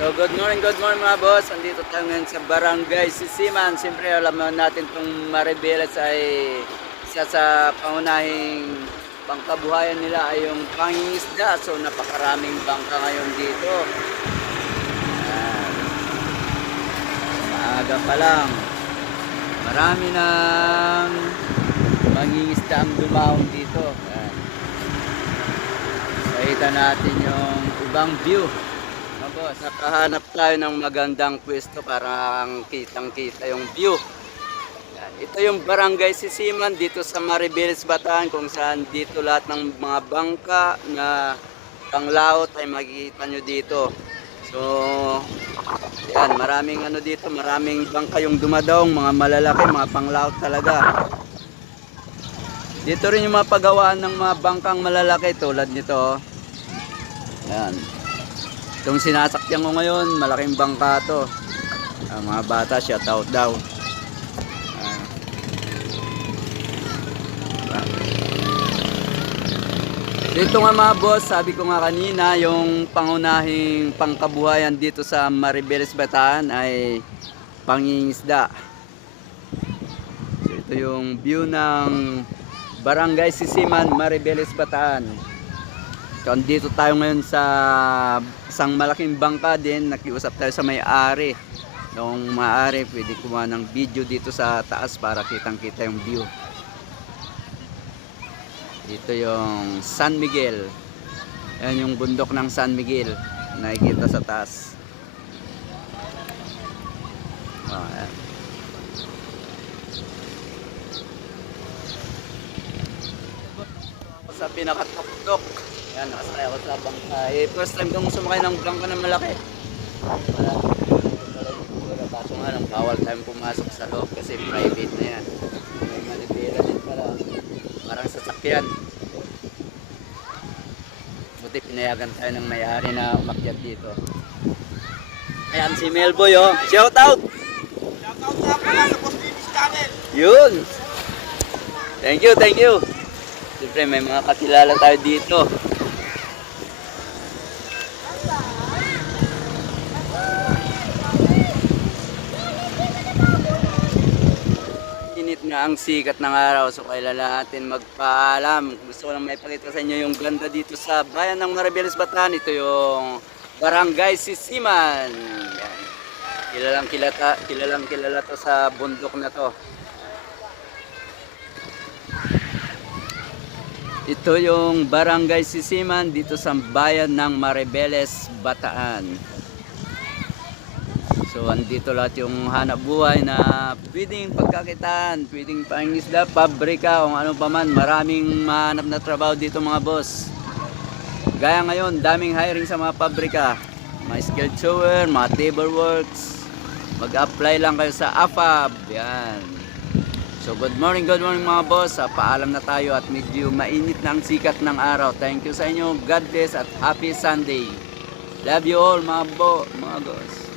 So good morning, good morning mga boss. Andito tayo ngayon sa Barangay Sisiman. Siyempre alam natin itong Maribeles ay isa sa pangunahing pangkabuhayan nila ay yung pangingisda. So napakaraming bangka ngayon dito. Ayan. Maaga pa lang. Marami ng mangingisda ang dumahon dito. Ayan. Nakita natin yung ibang view. Boss, nakahanap tayo ng magandang pwesto para kitang-kita yung view. Yan. Ito yung Barangay Sisiman dito sa Maribeles, Bataan kung saan dito lahat ng mga bangka na panglaot ay makikita nyo dito. So, yan, maraming ano dito, maraming bangka yung dumadaong, mga malalaki, mga panglaot talaga. Dito rin yung mga pagawaan ng mga bangkang malalaki tulad nito. Yan. Itong sinasakyan ko ngayon, malaking bangka to. Ah, mga bata, shout out daw. Ah. Dito nga mga boss, sabi ko nga kanina, yung pangunahing pangkabuhayan dito sa Maribeles Bataan ay pangingisda. So, ito yung view ng Barangay Sisiman, Maribeles Bataan. So, andito tayo ngayon sa isang malaking bangka din. Nakiusap tayo sa may-ari. Kung maaari, pwede kuha ng video dito sa taas para kitang-kita yung view. Dito yung San Miguel. Ayan yung bundok ng San Miguel. Nakikita sa taas. Oh, ayan. Sa pinakatuktok. Yan, nakasakay ako sa bangka. Eh, first time kong sumakay ng bangka na malaki. Wala. Wala. Kaso nga lang, bawal tayong pumasok sa loob kasi private na yan. May manibela din pala. Parang sasakyan. Buti pinayagan tayo ng may-ari na umakyat dito. Ayan si Melboy oh. Shout out! Shoutout nga pala sa Baby's Channel. Yun! Thank you, thank you! Siyempre may mga kakilala tayo dito. Ang sikat ng araw so kailangan natin magpaalam. Gusto ko lang may pakita sa inyo yung ganda dito sa bayan ng Maribeles Bataan. Ito yung Barangay Sisiman. Yan. Kilalang kilata, kilalang kilala to sa bundok na to. Ito yung Barangay Sisiman dito sa bayan ng Maribeles, Bataan. So andito lahat yung hanap buhay na pwedeng pagkakitaan, pwedeng pangisda, pabrika, kung ano pa man. Maraming mahanap na trabaho dito mga boss. Gaya ngayon, daming hiring sa mga pabrika. Mga skilled sewer, mga table works. Mag-apply lang kayo sa AFAB. Yan. So good morning, good morning mga boss. Ah, paalam na tayo at medyo mainit na ang sikat ng araw. Thank you sa inyo. God bless at happy Sunday. Love you all mga bo, mga boss.